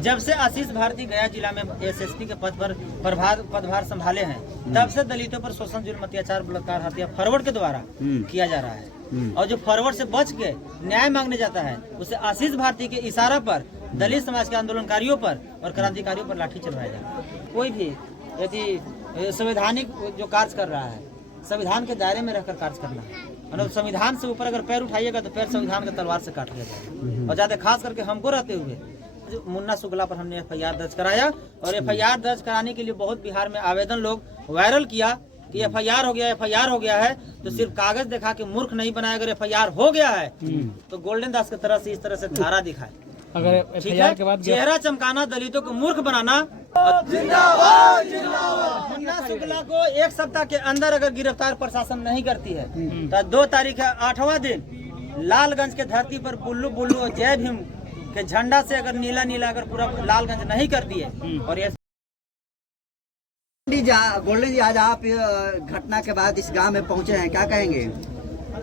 जब से आशीष भारती गया जिला में एसएसपी के पद पर पदभार संभाले हैं, तब से दलितों पर शोषण, जुल्म, अत्याचार, बलात्कार, हत्या फॉरवर्ड के द्वारा किया जा रहा है। और जो फॉरवर्ड से बच के न्याय मांगने जाता है, उसे आशीष भारती के इशारा पर दलित समाज के आंदोलनकारियों पर और क्रांतिकारियों पर लाठी चलवाया जाता है। कोई भी यदि संवैधानिक जो कार्य कर रहा है, संविधान के दायरे में रहकर कार्य करना है, और संविधान से ऊपर अगर पैर उठाइएगा तो पैर संविधान के तलवार से काट लिया जाएगा। और ज्यादा खास करके हमको रहते हुए मुन्ना शुक्ला पर हमने एफआईआर दर्ज कराया, और एफआईआर दर्ज कराने के लिए बहुत बिहार में आवेदन लोग वायरल किया कि एफआईआर हो गया है, तो सिर्फ कागज दिखा के मूर्ख नहीं बनाया। अगर एफआईआर हो गया है तो गोल्डन दास की तरह से इस तरह से धारा दिखाए। अगर एफआईआर के बाद चेहरा चमकाना, दलितों को मूर्ख बनाना। जिंदाबाद जिंदाबाद। मुन्ना शुक्ला को 1 सप्ताह के अंदर अगर गिरफ्तार प्रशासन नहीं करती है तो 2 तारीख है 8वां दिन लालगंज के धरती पर बुल्लू बुल्लू और जय भीम के झंडा से अगर नीला नीला अगर पूरा लालगंज नहीं कर दिए। और ये गोल्डन जी, आज आप घटना के बाद इस गांव में पहुंचे हैं, क्या कहेंगे?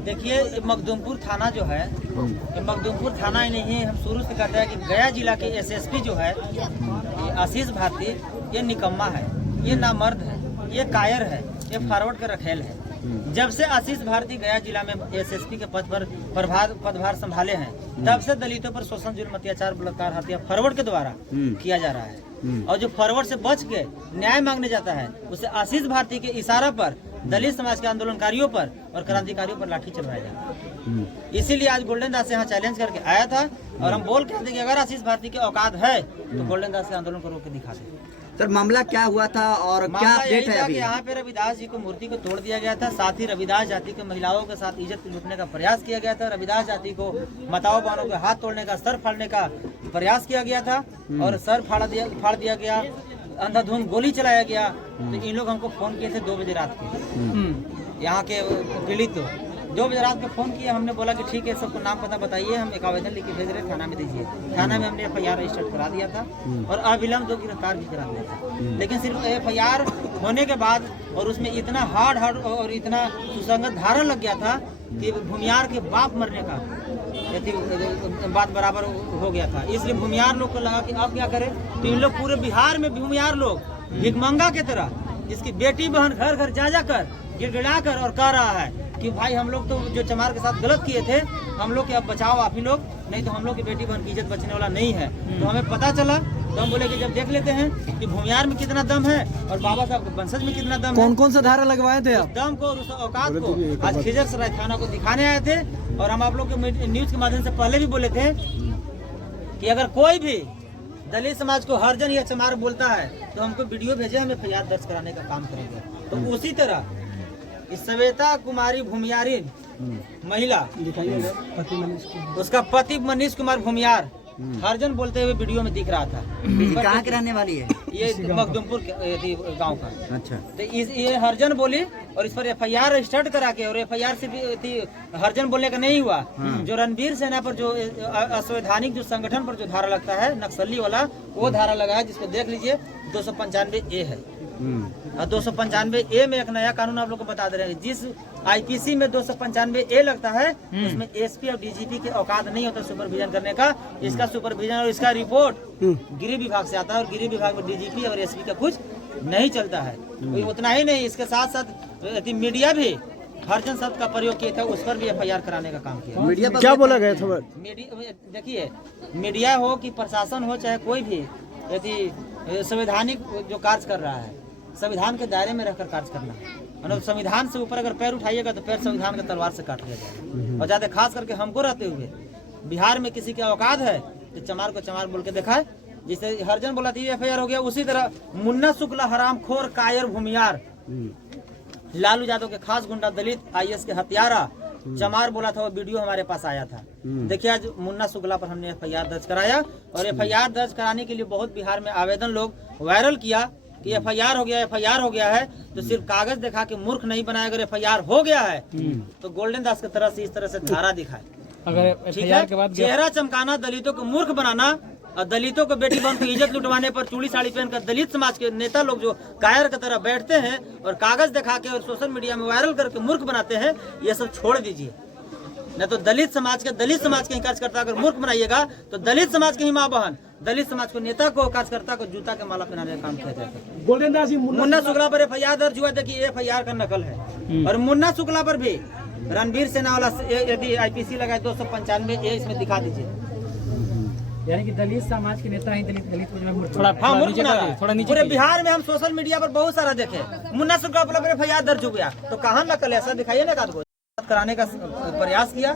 देखिए, मखदूमपुर थाना जो है, ये मखदूमपुर थाना ही नहीं, हम शुरू से कहते हैं कि गया जिला के एसएसपी जो है ये आशीष भारती, ये निकम्मा है, ये नामर्द है, ये कायर है, ये फॉरवर्ड का रखेल है। जब से आशीष भारती गया जिला में एसएसपी के पद पर पदभार संभाले हैं, तब से दलितों पर शोषण, जुल्म, अत्याचार, बलात्कार, हत्या फॉरवर्ड के द्वारा किया जा रहा है। और जो फॉरवर्ड से बच के न्याय मांगने जाता है, उसे आशीष भारती के इशारा पर दलित समाज के आंदोलनकारियों पर और क्रांतिकारियों पर लाठी चलवाया जाता है। इसीलिए आज गोल्डन दास यहाँ चैलेंज करके आया था, और हम बोल के थे कि अगर आशीष भारती के औकात है तो गोल्डन दास के आंदोलन को रोक के दिखा दे। सर, मामला क्या हुआ था और क्या अपडेट है अभी? यहाँ पे रविदास जी को मूर्ति को तोड़ दिया गया था, साथ ही रविदास जाति के महिलाओं के साथ इज्जत लूटने का प्रयास किया गया था। रविदास जाति को माताओं बहनों के हाथ तोड़ने का, सर फाड़ने का प्रयास किया गया था, और सर फाड़ दिया गया, अंधाधुंध गोली चलाया गया। तो इन लोग हमको फोन किए थे 2 बजे रात के, यहाँ के पीड़ित 2 बजे रात को फोन किया। हमने बोला कि ठीक है, सबको नाम पता बताइए, हम एक आवेदन लिख के भेज रहे, थाना में दीजिए। थाना में हमने एफआईआर रजिस्टर करा दिया था, और अविलंब 2 गिरफ्तार भी करा दिया था। लेकिन सिर्फ एफआईआर होने के बाद और उसमें इतना हार्ड और इतना सुसंगत धारा लग गया था कि भूमियार के बाप मरने का बात बराबर हो गया था। इसलिए भूमियार लोग को लगा कि अब क्या करें, तो इन लोग पूरे बिहार में भूमियार लोग भिखमंगा की तरह, जिसकी बेटी बहन घर घर जा कर गिड़गिड़ा कर और कह रहा है कि भाई हम लोग तो जो चमार के साथ गलत किए थे, हम लोग के अब बचाओ आप ही लोग, नहीं तो हम लोग की बेटी बहन की इज्जत बचने वाला नहीं है। तो हमें पता चला, तो हम बोले कि जब देख लेते हैं कि भूमियार में कितना दम है और बाबा साहब के वंशज में कितना दम है। कौन सा धारा लगवाए थे आप? दम को और उस औकात को आज खिजरसराय थाना को दिखाने आए थे। और हम आप लोग के न्यूज के माध्यम से पहले भी बोले थे कि अगर कोई भी दलित समाज को हरजन या चमार बोलता है तो हमको वीडियो भेजे, हम एफआईआर दर्ज कराने का काम करेंगे। तो उसी तरह इस श्वेता कुमारी भूमियारी महिला, उसका पति मनीष कुमार भूमियार हरजन बोलते हुए वीडियो में दिख रहा था। कहाँ के रहने वाली है? ये मखदूमपुर गांव का। अच्छा। तो ये हरजन बोली और इस पर एफआईआर रजिस्टर्ड करा के, और एफआईआर से भी हरजन बोलने का नहीं हुआ। जो रणवीर सेना पर जो असंवैधानिक जो संगठन पर जो धारा लगता है नक्सली वाला, वो धारा लगा है, जिसको देख लीजिए 295A है। और 295A में एक नया कानून आप लोग को बता दे रहे हैं। जिस आईपीसी में 295A लगता है उसमें एसपी और डीजीपी के औकात नहीं होता सुपरविजन करने का। इसका सुपरविजन और इसका रिपोर्ट गृह विभाग से आता है, और गृह विभाग में डीजीपी और एसपी का कुछ नहीं चलता है। उतना ही नहीं, इसके साथ साथ मीडिया भी हरजन शब्द का प्रयोग किया था, उस पर भी एफआईआर कराने का काम किया। मीडिया क्या बोला गया था? देखिए, मीडिया हो कि प्रशासन हो, चाहे कोई भी यदि संवैधानिक जो कार्य कर रहा है, संविधान के दायरे में रहकर कार्य करना है, और संविधान से ऊपर अगर पैर उठाइएगा तो पैर संविधान के तलवार से काट लिया जाएगा। और ज्यादा खास करके हमको रहते हुए बिहार में किसी के औकात है तो चमार को चमार बोल के दिखाए। जिसे हरजन बोला थी एफआईआर हो गया, उसी तरह मुन्ना शुक्ला हरामखोर कायर भूमियार, लालू यादव के खास गुंडा, दलित आईएएस के हत्यारा चमार बोला था, वो वीडियो हमारे पास आया था। देखिए, आज मुन्ना शुक्ला पर हमने एफआईआर दर्ज कराया, और एफआईआर दर्ज कराने के लिए बहुत बिहार में आवेदन लोग वायरल किया कि एफआईआर हो गया है, तो सिर्फ कागज दिखा के मूर्ख नहीं बनाया। अगर एफआईआर हो गया है तो गोल्डन दास की तरह से इस तरह से धारा दिखाए। अगर एफआईआर के बाद चेहरा चमकाना, दलितों को मूर्ख बनाना, और दलितों को बेटी बहन की इज्जत लुटवाने पर चूड़ी साड़ी पहनकर दलित समाज के नेता लोग जो कायर की तरह बैठते हैं और कागज दिखा के और सोशल मीडिया में वायरल करके मूर्ख बनाते हैं, ये सब छोड़ दीजिए। न तो दलित समाज के ही कार्यकर्ता अगर मूर्ख बनाइएगा तो दलित समाज के ही माँ बहन दलित समाज को नेता को कार्यकर्ता को जूता के माला पहनाने का काम किया जाता है। गोल्डन दास जी मुन्ना शुक्ला पर FIR दर्ज हुआ, देखिए FIR का नकल है। और मुन्ना शुक्ला पर भी रणवीर सेना वाला यदि IPC लगाए 295 ए इसमें दिखा दीजिए। यानी कि दलित समाज के नेता ही दलित थोड़ा थोड़ा नीचे। पूरे बिहार में हम सोशल मीडिया पर बहुत सारा देखे, मुन्ना शुक्ला पर FIR दर्ज हो गया तो कहाँ नकल है, ऐसा दिखाइए ना। कराने का प्रयास किया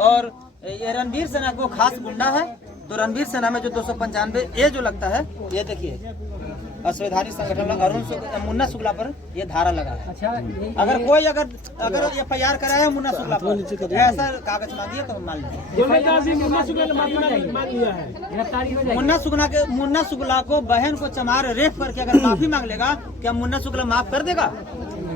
और ये रणवीर सेना को खास गुंडा है, तो रणवीर सेना में जो 295 ए जो लगता है, ये देखिए असंवैधानिक संगठन मुन्ना शुक्ला पर ये धारा लगा है। अच्छा, अगर कोई अगर FIR कराया मुन्ना शुक्ला पर ऐसा कागज मांगिए तो हम मान लेंगे। मुन्ना शुक्ला को बहन को चमार रेप करके अगर माफी मांग लेगा, क्या मुन्ना शुक्ला माफ कर देगा?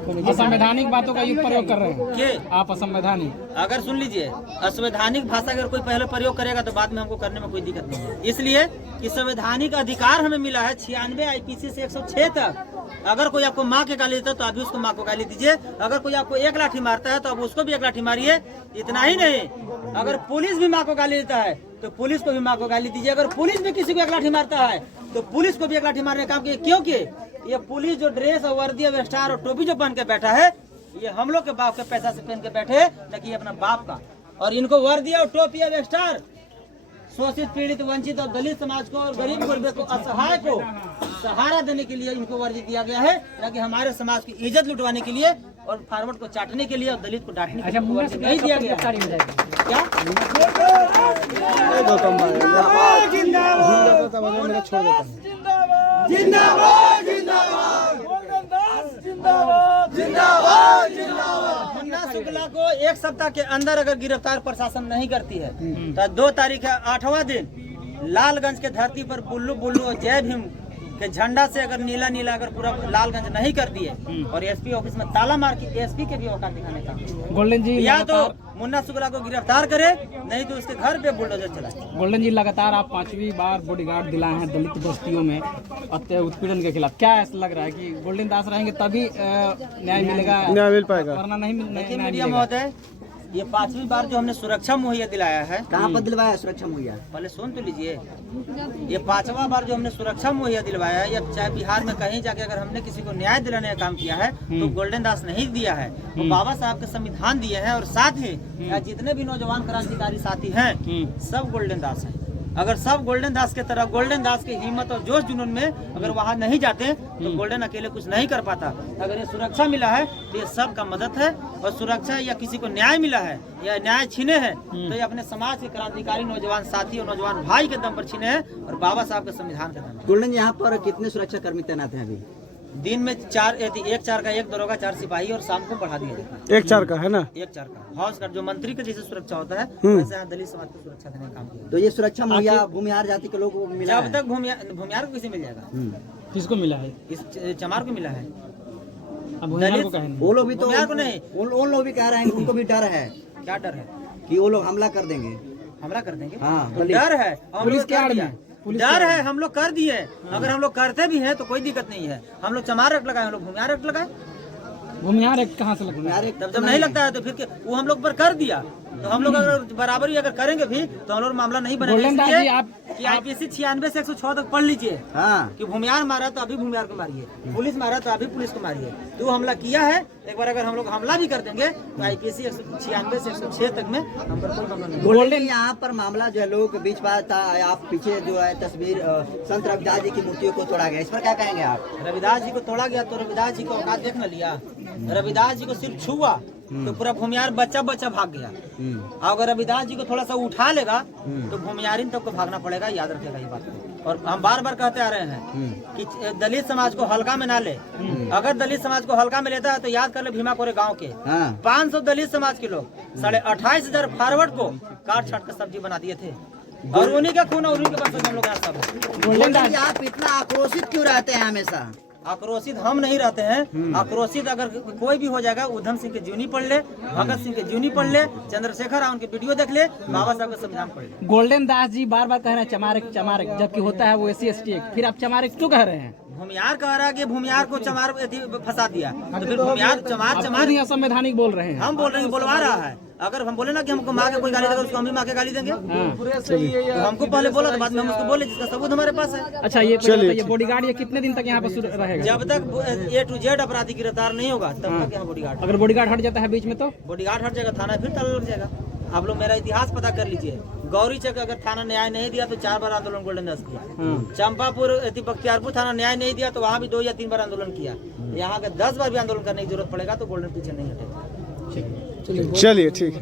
असंवैधानिक बातों का युक्त प्रयोग कर रहे हैं के आप। असंवैधानिक, अगर सुन लीजिए, असंवैधानिक भाषा अगर कोई पहले प्रयोग करेगा तो बाद में हमको करने में कोई दिक्कत नहीं है, इसलिए कि संवैधानिक अधिकार हमें मिला है 96 IPC से 106 तक। अगर कोई आपको माँ के गाली देता है तो अभी उसको माँ को गाली दीजिए, अगर कोई आपको एक लाठी मारता है तो अब उसको भी एक लाठी मारिए। इतना ही नहीं, अगर पुलिस भी माँ को गाली देता है तो पुलिस को भी माँ को गाली दीजिए। अगर पुलिस भी किसी को एक लाठी मारता है तो पुलिस को भी एक लाठी मारने का काम किए, क्योंकि ये पुलिस जो ड्रेस और वर्दी और स्टार और टोपी जो पहन के बैठा है, ये हम लोग के बाप के पैसा से पहन के बैठे, न कि अपना बाप का। और इनको वर्दी और टोपी और स्टार शोषित, पीड़ित, वंचित और दलित समाज को और गरीब गुरबे को, असहाय को सहारा देने के लिए इनको वर्दी दिया गया है, न कि हमारे समाज की इज्जत लुटवाने के लिए और फारवर्ड को चाटने के लिए और दलित को डांटने के लिए वर्दी नहीं दिया गया। क्या मुन्ना शुक्ला को एक सप्ताह के अंदर अगर गिरफ्तार प्रशासन नहीं करती है तो 2 तारीख है 8वां दिन लालगंज के धरती पर बुल्लू बुल्लू और जय भीम के झंडा से अगर नीला नीला अगर पूरा लालगंज नहीं कर दिए और SP ऑफिस में ताला मार के SP के भी औकात दिखाने का, गोल्डन जी या तो मुन्ना शुक्ला को गिरफ्तार करे, नहीं तो उसके घर पे बुलडोजर चलाए। गोल्डन जी, लगातार आप 5वीं बार बॉडीगार्ड दिलाए हैं दलित बस्तियों में उत्पीड़न के खिलाफ, क्या ऐसा लग रहा है कि गोल्डन दास रहेंगे तभी न्याय मिलेगा, न्याय मिल पाएगा, वरना नहीं मीडिया महोदय? ये 5वीं बार जो हमने सुरक्षा मुहैया दिलाया है, कहाँ पर दिलवाया सुरक्षा मुहैया? पहले सुन तो लीजिए। ये 5वां बार जो हमने सुरक्षा मुहैया दिलवाया है, या चाहे बिहार में कहीं जाके अगर हमने किसी को न्याय दिलाने का काम किया है तो गोल्डन दास नहीं दिया है, वो बाबा साहब के संविधान दिए हैं। और साथ ही जितने भी नौजवान क्रांतिकारी साथी हैं सब गोल्डन दास हैं। अगर सब गोल्डन दास के तरह गोल्डन दास की हिम्मत और जोश जुनून में अगर वहाँ नहीं जाते तो गोल्डन अकेले कुछ नहीं कर पाता। अगर ये सुरक्षा मिला है तो ये सब का मदद है, और सुरक्षा या किसी को न्याय मिला है या न्याय छीने हैं तो ये अपने समाज के क्रांतिकारी नौजवान साथी और नौजवान भाई के दम पर छीने हैं और बाबा साहब के संविधान के दम पर। गोल्डन, यहाँ पर कितने सुरक्षा कर्मी तैनात हैं अभी? दिन में 1-4 का 1 दरोगा 4 सिपाही, और शाम को बढ़ा दिया जाता है 1-4 का है ना, 1-4 का हाउस का जो मंत्री के जैसे सुरक्षा होता है वैसे यहाँ दलित समाज की सुरक्षा देने का काम किया। तो ये सुरक्षा मुहैया भूमिहार जाति के लोगों को मिला जब तक भूमिहार को किसे मिल जाएगा? किसको मिला है? इस चमार को मिला है। दलित वो लोग भी तो भूमिहार को नहीं, उन लोग भी कह रहे हैं कि उनको भी डर है। क्या डर है? कि वो लोग हमला कर देंगे। हमला कर देंगे? हाँ, डर है, पुलिस के आड़ में डर है, हम लोग कर दिए। अगर हम लोग करते भी हैं तो कोई दिक्कत नहीं है। हम लोग चमार एक्ट लगाए, हम लोग भूमिहार एक्ट लगाए। भूमिहार एक्ट कहाँ से लगता है? जब नहीं लगता है तो फिर वो हम लोग पर कर दिया, तो हम लोग अगर बराबरी अगर करेंगे भी तो हम लोग मामला नहीं बनेगा। कि IPC 96 से 106 तक पढ़ लीजिए कि भूमिहार मारा तो अभी भूमिहार को मारिए, पुलिस मारा तो अभी पुलिस को मारिए। तो हमला किया है, एक बार अगर हम लोग हमला भी कर देंगे तो IPC 96 से 106 तक में हम पर कोई मामला नहीं। गोल्डन, यहाँ पर मामला जो है लोगों के बीच बात था, आप पीछे जो है तस्वीर संत रविदास जी की मूर्तियों को तोड़ा गया, इस पर क्या कहेंगे आप? रविदास जी को तोड़ा गया तो रविदास जी को औकात देख न लिया। रविदास जी को सिर्फ छुआ तो पूरा भूमिहार बच्चा भाग गया। अगर रविदास जी को थोड़ा सा उठा लेगा तो भूमिहारिन तक को भागना पड़ेगा, याद रखेगा ये बात। और हम बार बार कहते आ रहे हैं कि दलित समाज को हल्का में ना ले। अगर दलित समाज को हल्का में लेता है तो याद कर ले भीमा कोरे गाँव के 500 दलित समाज के लोग 28,500 फारवर्ड को काट छाट कर सब्जी बना दिए थे, और उन्हीं का खून और उन्हीं के बस हम लोग यहाँ सब। आप इतना आक्रोशित क्यों रहते हैं हमेशा? आक्रोशित हम नहीं रहते हैं। आक्रोशित अगर कोई भी हो जाएगा, उधम सिंह की जीवनी पढ़ ले, भगत सिंह की जीवनी पढ़ ले, चंद्रशेखर राव उनके वीडियो देख ले, बाबा साहब का संविधान पढ़ ले। गोल्डन दास जी बार बार कह रहे हैं चमार चमार, जबकि होता है वो SC ST एक्ट, फिर आप चमार क्यों कह रहे हैं? भूमिहार कह रहा है कि भूमिहार को चमार फंसा दिया, तो फिर भूमिहार चमार असंवैधानिक बोल रहे हैं। हम बोल रहे हैं, बोलवा रहा है। अगर हम बोले ना कि हमको माँ के कोई गाली देगा उसको हम भी माँ के गाली देंगे, हाँ। तो हमको पहले बोला तो बाद में हम उसको बोले, जिसका सबूत हमारे पास है। अच्छा ये बताइए बॉडीगार्ड ये कितने दिन तक यहाँ पर रहेगा? जब तक A to Z अपराधी गिरफ्तार नहीं होगा तब तक यहाँ बॉडीगार्ड। अगर बॉडीगार्ड हट जाता है बीच में तो बॉडीगार्ड हट जाएगा, थाना फिर ताला लग जाएगा। आप लोग मेरा इतिहास पता कर लीजिए। गौरी चक अगर थाना न्याय नहीं दिया तो 4 बार आंदोलन गोल्डन दास किया। चंपापुर बख्तियारपुर थाना न्याय नहीं दिया तो वहाँ भी 2 या 3 बार आंदोलन किया। यहाँ के 10 बार भी आंदोलन करने की जरूरत पड़ेगा तो गोल्डन पीछे नहीं हटेगा। चलिए ठीक।